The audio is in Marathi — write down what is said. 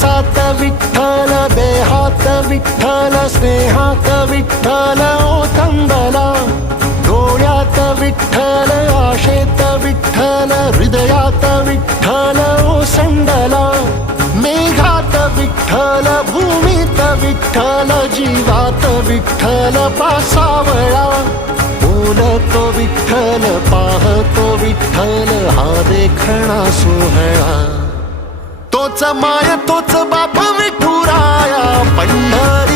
श्वासात विठ्ठल, देहात विठ्ठल, स्नेहात विठ्ठल ओथंबला. डोळ्यात विठ्ठल, आशेत विठ्ठल, हृदयात विठ्ठल ओसंडला. मेघात विठ्ठल, भूमीत विठ्ठल, जीवात विठ्ठल पासावळा. बोलतो विठ्ठल, पाहतो विठ्ठल, हा देखणा सोहळा. तोच माय तोच बाप विठुराया पंढर